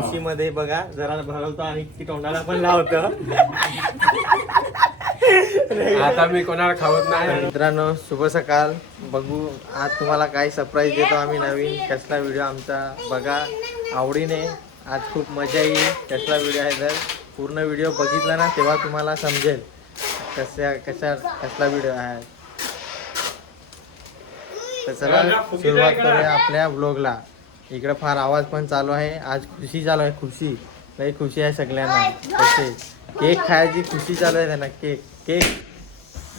खुशीमध्ये बघा जरा भरवतो आणि ती तोंडाला पण लावतो. आता मी कोणाला खावत नाही. मित्रांनो शुभ सकाळ. बघू आज तुम्हाला काय सरप्राईज देतो आम्ही नवीन? कसला व्हिडिओ आमचा? बघा आवडीने. आज खूप मजा येईल. कसला व्हिडिओ आहे तर पूर्ण व्हिडिओ बघितला ना तेव्हा तुम्हाला समजेल. कशा कशा कसला व्हिडिओ आहे. तर चला सुरुवात करूया आपल्या ब्लॉगला इकडे फार आवाज पण चालू आहे. आज खुशी चालू आहे खुशी. लई खुशी आहे सगळ्यांना. कसे केक खायची खुशी चालू आहे त्यांना. Cake cake.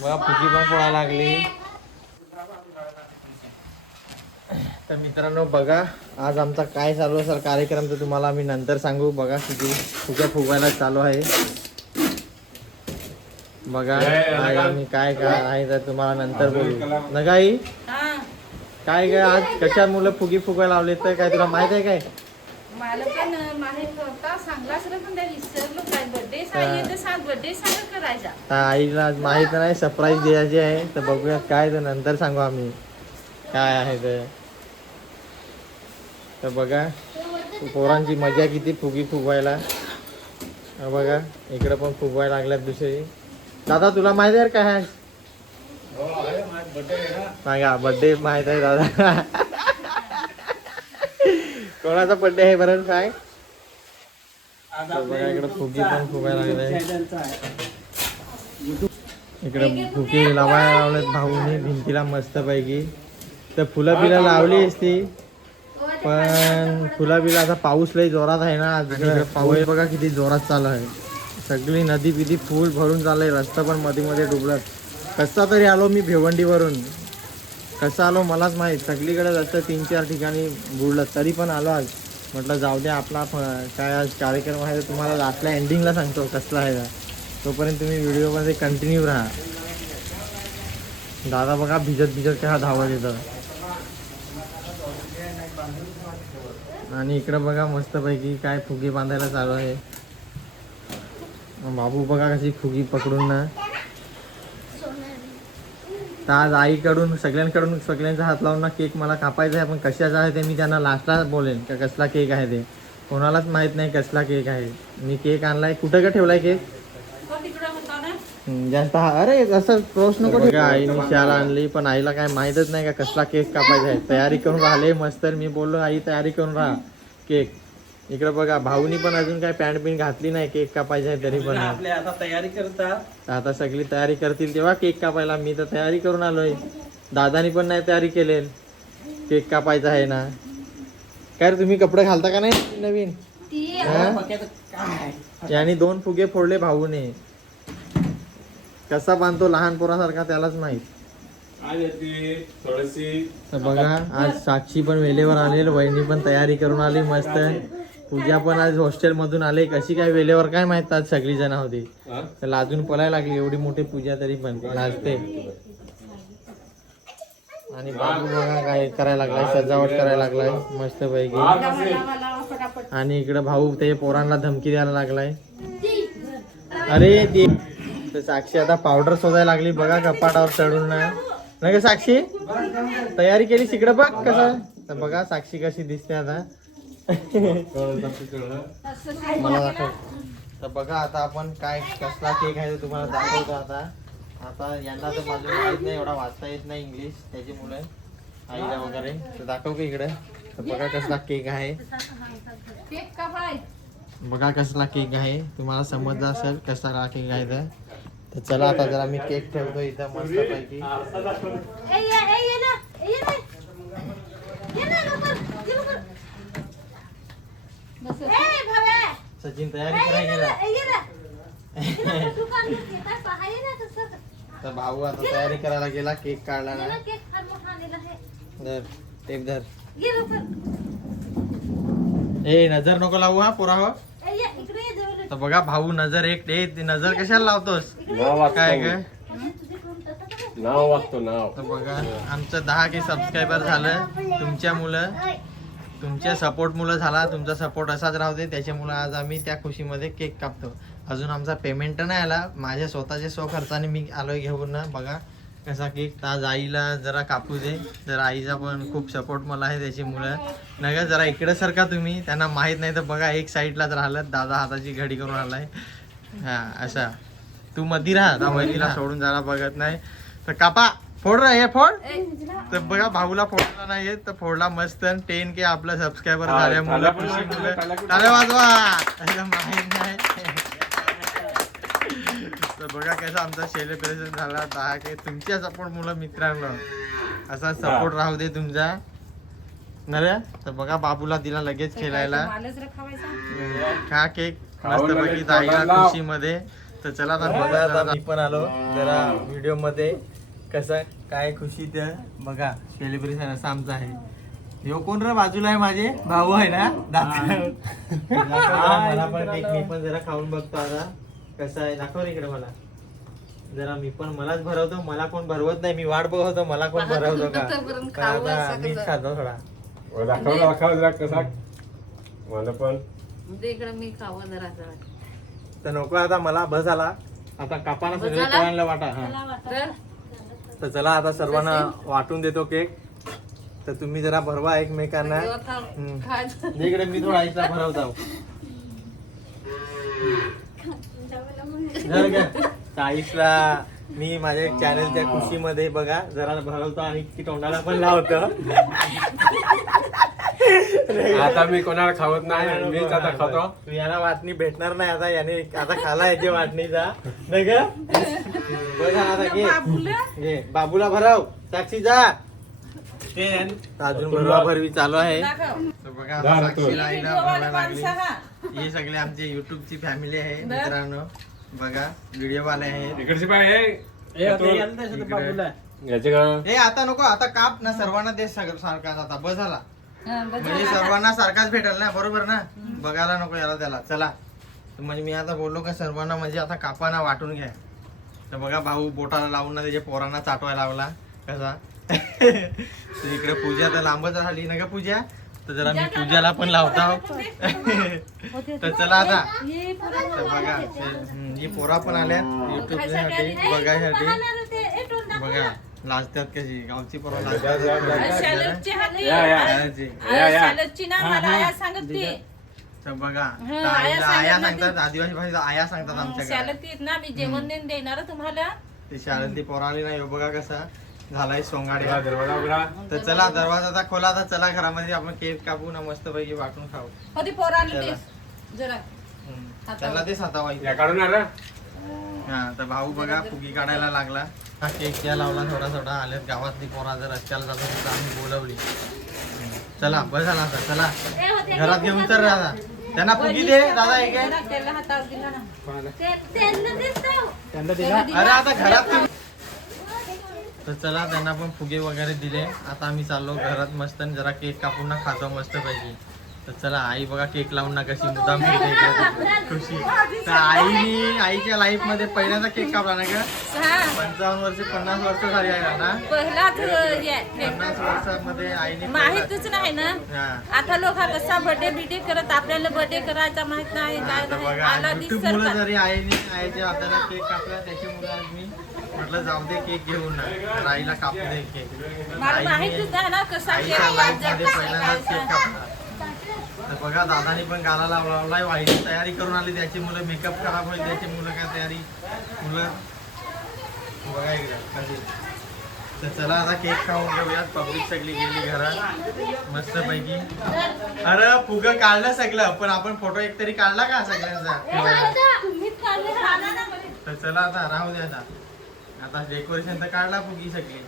बघा फुगी पण पोळा लागली. तर मित्रांनो बघा आज आमचा काय चालू असेल कार्यक्रम तर तुम्हाला आम्ही नंतर सांगू. बघा किती फुग्या फुगवायला चालू आहे. बघा आम्ही काय काय आहे तर तुम्हाला नंतर बोलू. नगाई? काय काय आज कशा मुलं फुगी फुगायला लावले तर काय तुला माहीत आहे काय? मला पण माहीत होता सांगला असलं पण त्या विसरलो काय? बर्थडे सांगितलं सांग बर्थडे सांग करायचा. तर आईला आज माहीत नाही सरप्राईज द्यायची आहे. तर बघूया काय तर नंतर सांगू आम्ही. काय आहे ते? तर बघा पोरांची मजा किती फुगी फुगवायला. बघा इकडे पण फुगवायला लागल्यात दुसरी. दादा तुला माहीत आहे काय? आहे सांगा बर्थडे माहीत आहे दादा. कोणाचा बर्थडे आहे बरं काय? बघा इकडे फुगी पण फुगायला लागलाय इकडे फुगे लावायला लावलेत भाऊनी भिंतीला मस्त पैकी तर फुलं बिलं लावली असती पण फुला बिला आता पाऊस लय जोरात आहे ना आज इकडे पाऊस बघा किती जोरात चालू आहे. सगळी नदी बिदी फुल भरून चाललंय रस्ता पण मध्ये मध्ये डुबलात. कसा तरी आलो मी भिवंडीवरून. कसं आलो मलाच माहीत. सगळीकडे जास्त तीन चार ठिकाणी बुडलं. तरी पण आलो आज. म्हटलं जाऊ द्या आपला काय आज कार्यक्रम आहे तुम्हाला लास्टला एंडिंगला सांगतो कसला आहे. तोपर्यंत तुम्ही व्हिडिओमध्ये कंटिन्यू राहा. दादा बघा भिजत भिजत काय धावत येतं. आणि इकडं बघा मस्तपैकी काय फुगे बांधायला चालू आहे. बाबू बघा कशी फुगी पकडून ना. तर आज आईकडून सगळ्यांकडून सगळ्यांचा हात लावून ना केक मला कापायचा आहे पण कशाचा आहे ते मी त्यांना लास्टला बोलेन का कसला केक आहे ते. कोणालाच माहीत नाही कसला केक आहे. मी केक आणलाय. कुठं का ठेवलाय केक? जास्त हा अरे असं क्रॉस नको ठेवू. आईने शाळा आणली पण आईला काय माहीतच नाही का कसला केक कापायचा आहे. तयारी करून राहिले मस्त. तर मी बोललो आई तयारी करून राहा केक. इकडे बघा भाऊनी पण अजून काय पॅन्ट पिन घातली नाही केक कापायचा आहे तरी पण. आपले आता तयारी करतात. आता सगळी तयारी करतील तेव्हा केक कापायला. मी तर तयारी करून आलोय. दादानी पण नाही तयारी केलेल. केक कापायचा आहे ना. काय रे तुम्ही कपडे घालता का नाही नवीन? ती हा? याने दोन फुगे फोडले भाऊने. कसा बांधतो लहान पोरासारखा त्यालाच माहीत? थोडीशी तर बघा आज साक्षी पण वेळेवर आलेल वहिनी पण तयारी करून आली मस्त. पूजा पण आज हॉस्टेल मधून आले. कशी काय वेळेवर काय माहीत आज सगळी जण होती? तर लाजून पळायला लागली. एवढी मोठी पूजा तरी पण लाजते. आणि बाबू बघा काय करायला लागलाय सजावट करायला लागलाय मस्त पैकी आणि इकडे भाऊ ते पोरांना धमकी द्यायला लागलाय. अरे ते साक्षी आता पावडर शोधायला लागली. बघा कपाटावर चढून ना. नाही का साक्षी? तयारी केली इकडे बघ कसं तर बघा साक्षी कशी दिसते आता. मला दाखव तर बघा आता आपण काय कसला केक आहे तुम्हाला दाखवतो आता. आता यांना तर माझं माहीत नाही एवढा वाचता येत नाही इंग्लिश त्याची मुलं आईला वगैरे. तर दाखव का इकडे. तर बघा कसला केक आहे. बघा कसला केक आहे. तुम्हाला समजलं असेल कसला केक आहे तर तर चला आता जरा मी केक ठेवतो इथं मस्त पैकी ए ये ए ये ना ए ये ना ये ना लवकर ये लवकर बस ए भव्या सचिन तयारी करायला तर भाऊ आता तयारी करायला गेला केक काढला ना त्याला केक फार मोठा आणलेला आहे. धर टेप धर. ये लवकर. ए नजर नको लावू हा पोरा हो तर बघा भाऊ नजर एक ए ती नजर कशाला लावतोस? नाव काय काय? नाव वाचतो नाव. तर बघा आमचं दहा के सबस्क्रायबर झालं तुमच्या मुलं. तुमच्या सपोर्ट मुलं झाला तुमचा सपोर्ट असाच राहू दे. त्याच्यामुळे आज आम्ही त्या खुशीमध्ये केक कापतो. अजून आमचा पेमेंट नाही आला. माझ्या स्वतःच्या स्व खर्चाने मी आलोय घेऊन. ना बघा कसा केक आज आईला जरा कापू दे. जरा आईचा पण खूप सपोर्ट मला आहे त्याची मुलं नका जरा इकडे सारखा तुम्ही. त्यांना माहीत नाही तर बघा एक साईडलाच राहिलं. दादा हाताची घडी करून आलाय. हा असा. तू मधी राहा. वहिनीला सोडून जरा बघत नाही. तर कापा. फोड रे हे फोड? तर बघा भाऊला फोडला नाही येत तर फोडला मस्त टेन के आपलं सबस्क्रायबर झाले मुलं टाळ्या वाजवा, माहीत नाही. तर बघा कसं आमचं सेलिब्रेशन झाला. दहा के तुमच्या सपोर्ट मुलं मित्रांनो. असा सपोर्ट राहू दे तुमचा. नऱ्या तर बघा बाबूला दिला लगेच खेळायला. खा केक. मस्त पैकी लगेच ताईला तोंडाला लाव. खुशी मध्ये तर चला आता बघा मी पण आलो. जरा व्हिडिओमध्ये. कसं काय खुशी तर बघा सेलिब्रेशन असं आमचं आहे. ह्यो कोण रे बाजूला आहे माझे? भाऊ आहे ना? दाखव. मला पण केक मी पण जरा खाऊन बघतो आता. कसं आहे? दाखव रे इकडे मला. जरा मी पण मलाच भरवतो. मला कोण भरवत नाही. मी वाट बघतो मला कोण भरवतो का? आतापर्यंत पण खावं आता असं मीच. खातो थोडा. ओ, दाखव दाखव जरा कसा. मला पण. इकडं मी खावं जरा जरा. तर नको आता मला बस झाला आता सगळे? पोरांना वाटा. हा. तर? तर चला आता सर्वांना वाटून देतो केक. तर तुम्ही जरा भरवा एकमेकांना. हम्म. इकडे मी थोडा आईचा भरवतो आईसला मी माझ्या चॅनलच्या खुशीमध्ये बघा जरा भरवतो आणि ती तोंडाला पण लावतो. आता मी कोणाला खावत नाही मीच आता खातो. याला वाटणी भेटणार नाही आता याने आता खाला याची वाटणीचा. नाही का? बघा आता घे. बाबूला घे. बाबूला भरव. साक्षी जा. अजून भरवा भरवी चालू आहे. बघा. साक्षीला हा. सगळे आमचे युट्यूब ची फॅमिली आहे. मित्रांनो. बघा व्हिडिओ वाले आहेत इकडची पाय हे इकडे. याचे का? हे आता नको आता काप ना सर्वांना दे सगळं सारखाच आता बस झाला. हा, म्हणजे. सर्वांना सारखाच भेटेल ना बरोबर ना? बघायला नको याला त्याला. चला. तर म्हणजे मी आता बोललो का सर्वांना म्हणजे आता कापाना वाटून घ्या. तर बघा भाऊ बोटाला लावून ना त्याच्या पोरांना चाटवायला लावला कसा? तर इकडे पूजा तर लांबच राहिली ना का पूजा? तर जरा मी पूजाला पण लावता. तर चला आता. तर बघा ही पोरा पण आल्या युट्यूबसाठी बघायसाठी. बघा लाजतात कशी गावची पोरं लाजतात बघा हा, आया सांगतात आदिवासी भाषेत आया सांगतात आमच्याकडे. ना मी जेवण देऊन देणार तुम्हाला. ते शाळेत ती पोराली नाही हो बघा कसा. झालाय सोंगाडे. या, दरवाजा उघडा. तर चला दरवाजा आता खोला तर चला घरामध्ये. आपण केक कापू ना मस्त पैकी वाटून खाऊ. कधी पोर आले चला. ते जरा. हम्म. त्याला ते या काढून आला हा तर भाऊ बघा फुगी काढायला लागला. हा केक त्या लावला थोडा थोडा. आल्यात गावातली पोरा जर रस्त्याला जात होती तर आम्ही बोलवली. चला बस झाला आता. चला. घरात घेऊन तर राहा त्यांना फुगी दे दादा एक आहे. जरा त्याला हातावर दिला ना. त्यांना दिला. अरे आता घरात तुम्ही- तर चला त्यांना पण फुगे वगैरे दिले. आता आम्ही चाललो घरात मस्त आणि जरा केक कापून ना खातो मस्त पैकी. तर चला आई बघा केक लावून ना कशी मुद्दाम. खुशी. तर आईनी आईच्या लाईफमध्ये पहिल्यांदा केक कापला ना का पंचावन्न वर्ष पन्नास वर्ष झाली आहे ना पन्नास वर्षामध्ये आईने माहितच नाही ना. आता लोक कसा बर्थडे बिडे करत आपल्याला बर्थडे करायचा माहीत नाही काय आता बघा जरी आईने आईच्या हाताला केक कापला त्याच्यामुळे आज मी म्हटलं जाऊ दे केक घेऊन ना. आईला कापू दे केक. मला आईने- माहितच नाही ना कसा आईच्या केक लाईफमध्ये वाजवतात, पहिल्यांदाच केक कापला तर बघा दादानी पण गाला लावला लावलाय वाईट तयारी करून आली. त्याची मुलं मेकअप खराब होईल त्याची मुलं काय तयारी? मुलं? बघा इकडे तर चला आता केक खाऊन घेऊयात. पब्लिक सगळी गेली घरात. मस्त पैकी अरे फुग काढलं सगळं पण आपण फोटो एक तरी काढला का सगळ्यांचा. तर चला आता राहू दे आता. आता डेकोरेशन तर काढला फुगी सगळी.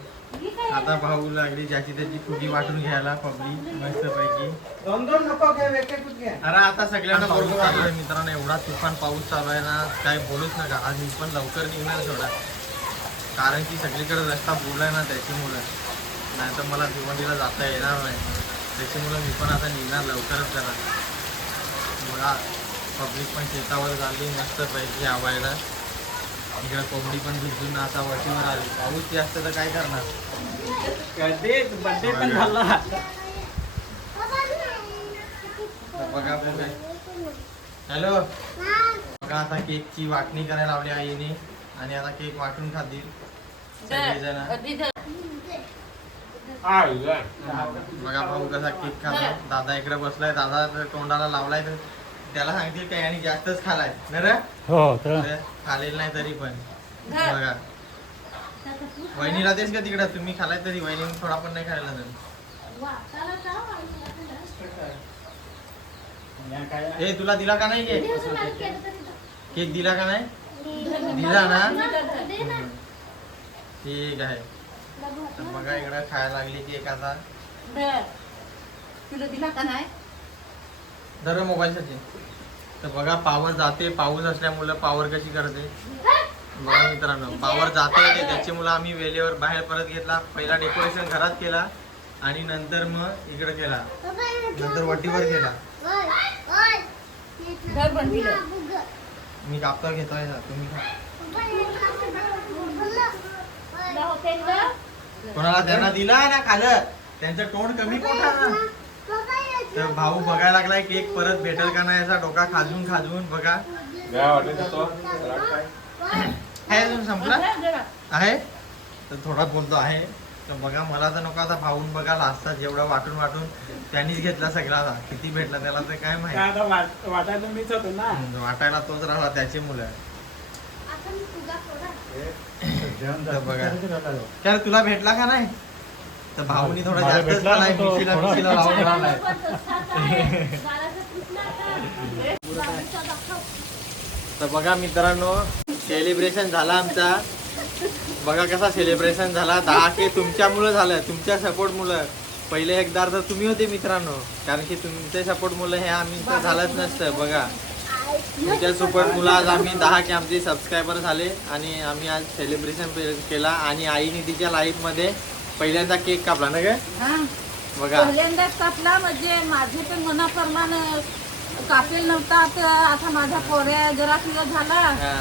आता भाऊ लागली ज्याची त्याची फुगी वाटून घ्यायला पब्लिक मस्त पैकी दोन दोन नको अरे आता सगळ्यांना बरोबर चालू आहे. मित्रांनो एवढा तुफान पाऊस चालू आहे ना काय बोलूच नका. आज मी पण लवकर निघणार थोडा कारण की सगळीकडे रस्ता बुडलाय ना त्याच्यामुळं. नाही तर मला भिवंडीला जाता येणार नाही. त्याच्यामुळं मी पण आता निघणार लवकरच जरा. बघा पब्लिक पण शेतावर झाली मस्त पैकी आवायला इकडे कोंबडी पण भिजून आता वटीवर आली. पाऊस जास्त तर काय करणार? बर्थडे पण झाला. बघा पुढे. हॅलो बघा आता केकची वाटणी करायला लावली आईने आणि आता केक वाटून खातील. सगळेजण. बघा भाऊ कसा केक खातो. दादा इकडे बसलाय. दादा तोंडाला लावलाय तर त्याला सांगतील काय आणि जास्तच खालाय. ना रे हो तर. ते खालेलं नाही तरी पण. बघा. वहिनीला तेच का तिकडे? तुम्ही खालाय तरी वहिनी थोडा पण नाही खायला तर ए तुला दिला का नाही केक? केक दिला का नाही? दिला ना? ठीक आहे. बघा इकडे खायला लागली केक आता. तुला दिला का नाही? जर मोबाईलसाठी. तर बघा पावर जाते पाऊस असल्यामुळं पावर कशी करते? बघा मित्रांनो पावर जाते येते त्याच्यामुळं आम्ही वेळेवर बाहेर परत घेतला. पहिला डेकोरेशन घरात केला आणि नंतर मग इकडे केला. नंतर वटीवर केला. धर मी कापता घेतोय ना तुम्ही का? कोणाला त्यांना दिला ना खालं? त्यांचं तोंड कमी कोणा तर भाऊ बघायला लागलाय केक परत भेटेल का नाही याचा डोका खाजून खाजून बघा? आहे अजून संपला. आहे? तर थोडा बोलतो आहे. तर बघा मला तर नको आता भाऊन बघा लास्टचा जेवढं वाटून वाटून त्यांनीच घेतला सगळा आता. किती भेटला त्याला तर काय माहिती. वाटायला मीच होतो ना. वाटायला तोच राहिला त्याची मुलं. तर बघा. तर तुला भेटला का नाही? तर भाऊनी थोडा मला जास्तच भेटला तो मिशीला थोडा- मिशीला लावून राहिलाय तर बघा मित्रांनो सेलिब्रेशन झाला आमचा. बघा कसा सेलिब्रेशन झाला. दहा के तुमच्यामुळं झालं तुमच्या सपोर्ट मुलं पहिले एकदा तर तुम्ही होते मित्रांनो कारण की तुमच्या सपोर्ट मुलं हे आम्ही तर झालंच नसतं बघा. तुमच्या सपोर्ट मुलं आज आम्ही दहा के आमचे सबस्क्रायबर झाले आणि आम्ही आज सेलिब्रेशन केला आणि आईने तिच्या लाईफमध्ये पहिल्यांदा केक कापला ना ग हा. बघा पहिल्यांदाच कापला म्हणजे माझे पण मनाप्रमाणे कापेल नव्हता तर आता माझ्या पोऱ्या जरा तुझा झाला हा.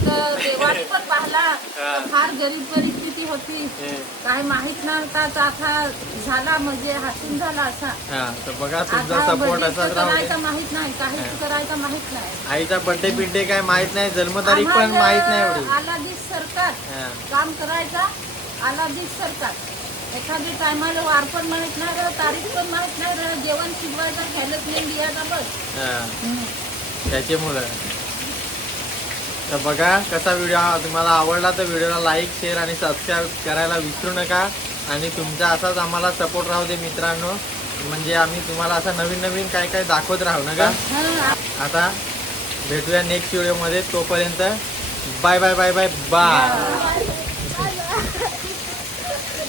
तर देवाने पण पाहिला हा. फार गरीब परिस्थिती होती हे. काय माहीत नव्हता तर आता झाला म्हणजे हातून झाला असा हा तर बघा तुमचा आता सपोर्ट बर्थडे असाच राहू दे. करायचं माहीत नाही काहीच हा. करायचं माहीत नाही आईचा बर्थडे बिड्डे काय माहीत नाही जन्मतारीख पण आम्हाला माहीत नाही एवढी आला दिस सरकार हा. काम करायचा आला दिस सरकार एखादी टायमाला वार पण माहीत नाही रं, तारीख पण माहीत नाही रं, जेवण शिजवायचं खेळत नाही द्यायचा बस हा. त्याच्यामुळं. तर बघा कसा व्हिडिओ तुम्हाला आवडला तर व्हिडिओला लाईक शेअर आणि सबस्क्राईब करायला विसरू नका. आणि तुमचा असाच आम्हाला सपोर्ट राहू दे मित्रांनो. म्हणजे आम्ही तुम्हाला असं नवीन नवीन काय काय दाखवत राहू नका? आता भेटूया नेक्स्ट व्हिडिओमध्ये तोपर्यंत bye bye bye bye bye